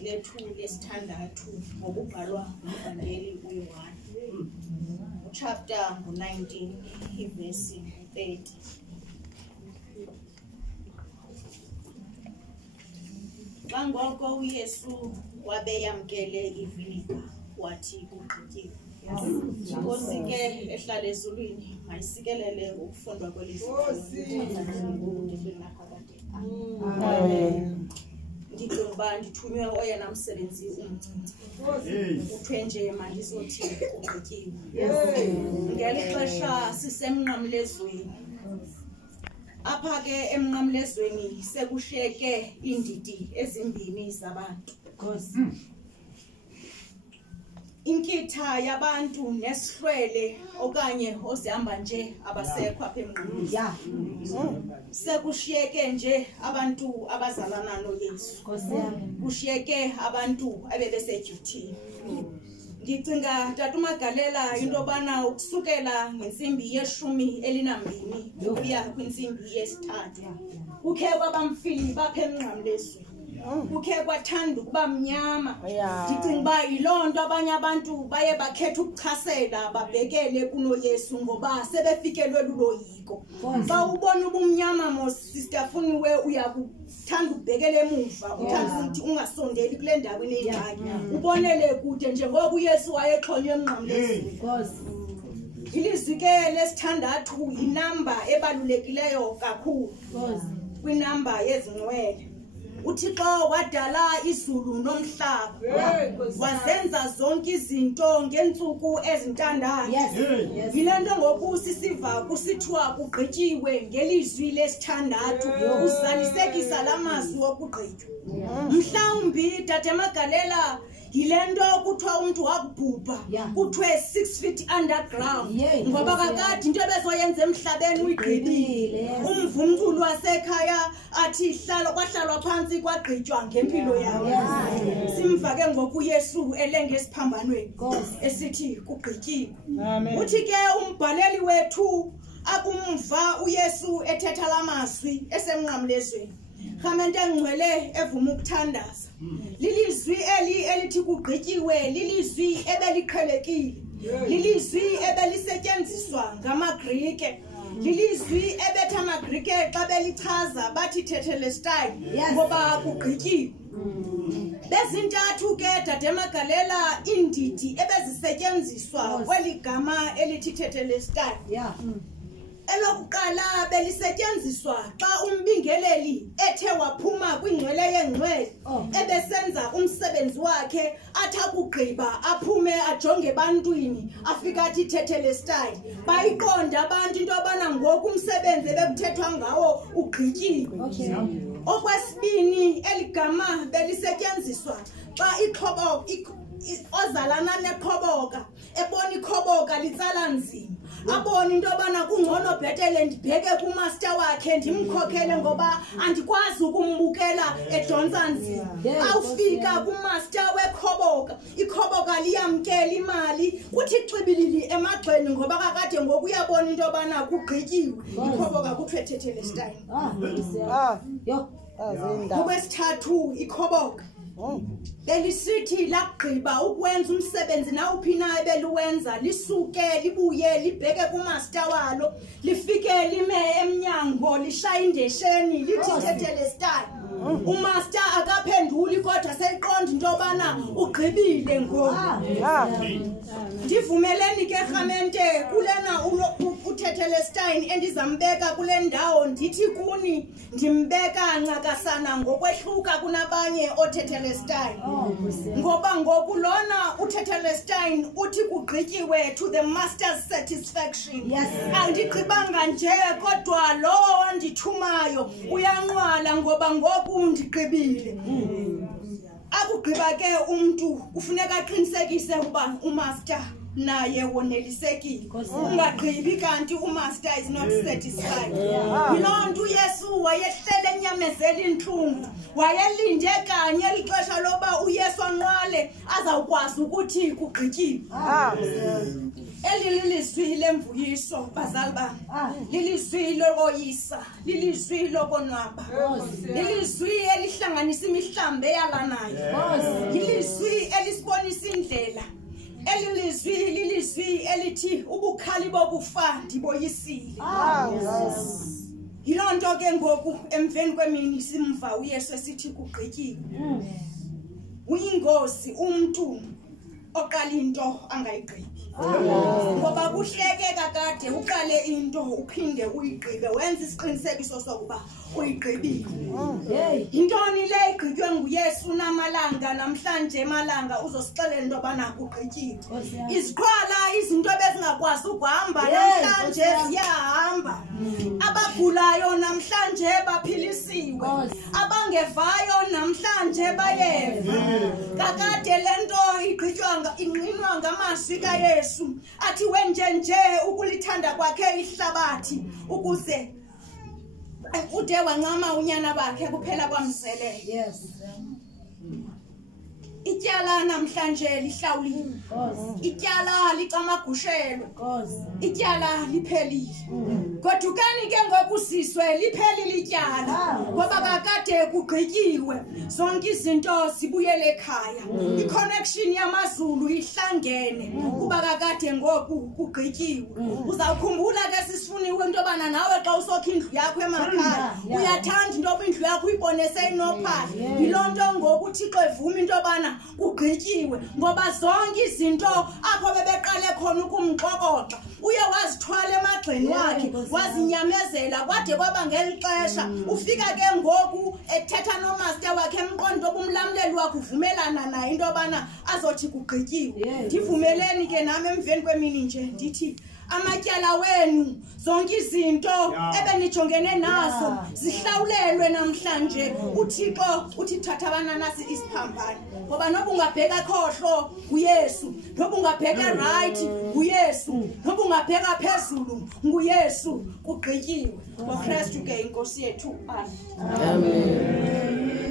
incwadi lethu lesithandathu ngokubhalwa ngumvangeli uYohane chapter 19 verse 30. Xa ngoko uYesu wabeyamkele iviniga wathi kugqityiwe. Inkosi ke ehlala ezulwini mayisikelele ukufundwa kwelizwi. Amen. Ndicinga ndithunywe oyena msebenzi umncinci. Kuthiwe nje mandizothi kugqityiwe. Ngeli xesha sisemnqamlezweni. Apha ke emnqamlezweni sekushiyeke indidi ezimbini zabantu. Inkitha yabantu nesihlwele okanye osihamba nje abasekho apha emnqamlezweni. Sekushiyeke nje abantu abazalana noYesu. Kushiyeke abantu abebesedyuthini. Ndicinga Tata uMagalela into yobana ukusukela ngensimbi ye-12 ukuya kwinsimbi yesi-3 kukhe kwabamfili bapha emnqamlezweni. Kukhe kwathanda ukuba mnyama. Ndicinga uba yiloo nto abanye abantu baye bakhetha ukuchasela babhekele kunoYesu ngoba sebefikelwe luloyiko. Xa ubona ubumnyama mos Sister Funiwe uyakuthanda ukubhekela emuva uthanda ukuthi ungasondeli kule ndawo eneyingxaki. Ubonele kude njengoko uYesu wayexhonywe emnqamlezweni. Ilizwi ke lesithandathu inamba ebalulekileyo kakhulu kwinamba yezingcwele. Uthixo wadala izulu nomhlaba wazenza zonke izinto ngeentsuku ezintandathu. Yile nto ngoku sisiva kusithiwa kugqityiwe ngelizwi lesithandathu uzalisekisa la mazwi okugqitywa. Mhlawumbi Tata Magalela yile nto kuthiwa umntu wakubhubha kuthiwe 6 feet underground ngoba kakade into ebezoyenza emhlabeni uyigqibile. Umvumculo wasekhaya athi kwahlalwa phansi kwagqitywa ngempilo yawo. Simva ke ngoku uYesu elenge esiphambanweni esithi kugqityiwe. Uthi ke umbhaleli wethu akumva uYesu ethetha la mazwi esemnqamlezweni. Khamente engcwele evuma ukuthandaza. Lilizwi elithi kugqityiwe lilizwi ebeliqhelekile. Lilizwi ebelisetyenziswa ngamaGrike. Lilizwi ebetha amaGrike xa belichaza bathi tetelestai ngoba kugqityiwe. Bezintathu ke Tata Magalela indidi ebezisetyenziswa kweli gama elithi tetelestai. Elokuqala belisetyenziswa xa umbingeleli ethe waphuma kwingcwele yengcwele ebesenza umsebenzi wakhe atha kugqiba aphume ajonge ebantwini afika athi tetelestai. Bayiqonda abantu into yobana ngoku umsebenzi ebekuthethwa ngawo ugqityiwe. Okwesibini eligama belisetyenziswa xa ozalana neqhoboka ebona iqhoboka litsala nzima. Abona into yobana kungcono bhetele ndibheke kumaster wakhe ndimkhokhele ngoba andikwazi ukumbukela ejonsa nzima. Awufika kumaster weqhoboka iqhoboka liyamkela imali kuthi xibilili emagxeni ngoba kakade ngoku uyabona into yobana kugqityiwe. Iqhoboka kuthiwe tetelestai. Okwesithathu iqhoboka belisithi lagqiba ukwenza umsebenzi nawuphi na ebeluwenza lisuke libuye libheke kumaster walo lifike lime emnyango lishaye indesheni lithi tetelestai. Umaster akaphenduli kodwa seyiqonda into yobana ugqibile ngoku. Ndivumeleni ke Khamente kulena utetelestai endizambeka kule ndawo ndithi kuni ndimbeka ncakasana ngokwehluka kunabanye otetelestai. Ngoba ngoku lona utetelestai uthi kugqityiwe to the master's satisfaction. Andigqibanga nje kodwa lowo wandithumayo uyanqwala ngoba ngoku ndigqibile. Akugqiba ke umntu kufuneka aqinisekise ukuba umaster naye wonelisekile. Ungagqibi kanti umaster is not satisfied. Yiloo nto uYesu wayehlele enyamezela intlungu. Wayelinde kanye elixesha loba uYesu anqwale azawukwazi ukuthi kugqityiwe. Eli lilizwi lemvuyiso bazali bami. Lilizwi lokoyisa, lilizwi lokonwaba. Lilizwi elihlanganisa imihlambi eyalanayo. Lilizwi elisibonisa indlela. Lilizwi elithi ubukhali bokufa ndiboyisile. Yilonto ke ngoku emveni kwemini simva uYesu esithi kugqityiwe. Uyingozi umuntu oqala into angayigqibi. Ngoba kuhleke kakade uqale into uphinde uyigqibe wenza isiqinisekiso sokuba uyigqibile. Intoni le igqitywe nguYesu namalanga namhlanje emalanga uzosixelela into bana ugqityiwe. Iziqhwala izinto bezingakwazi ukuhamba namhlanje ziyahamba. Abagulayo namhlanje baphilisiwe. Abangevayo namhlanje bayeva. Kakade lento igqitywa inqinwa ngamazwi kaYesu athi wenjenje ukulithanda kwakhe ihlabathi ukuze ude wancama unyana bakhe kuphela kwamzele. Ityala namhlanje lihlawuliwe. Ityala licamagushelo. Ityala liphelile. Godukani ke ngokusiswe liphelile ityala. Ngoba kakade kugqityiwe. Zonke izinto zibuyele ekhaya. I-connection yamazulu ihlangene. Kuba kakade ngoku kugqityiwe. Uzawukhumbula ke sisifuniwe into bana nawe xa usokha indlu yakho emakhaya. Uyathanda into indlu yakho uyibone seyinophahla. Yilonto ngoku uThixo evuma into bana ugqityiwe ngoba zonke izinto apho bebeqale khona ukumxokoxa uye wazithwala emagxeni wakhe wazinyamezela kwade kwaba ngelixesha ufika ke ngoku ethetha nomaster wakhe emqondo obumlamleli wakhe uvumelana naye into bana azothi kugqityiwe. Ndivumeleni ke nami emveni kwemini nje ndithi amatyala wenu zonke izinto ebenijongene nazo zihlawulelwe namhlanje. uThixo uthi thatha abananasi isiphambano ngoba noba ungabheka khohlo nguYesu, noba ungabheka right nguYesu, noba ungabheka phezulu nguYesu. Kugqityiwe ngoKristu ke inkosi yethu. Amen.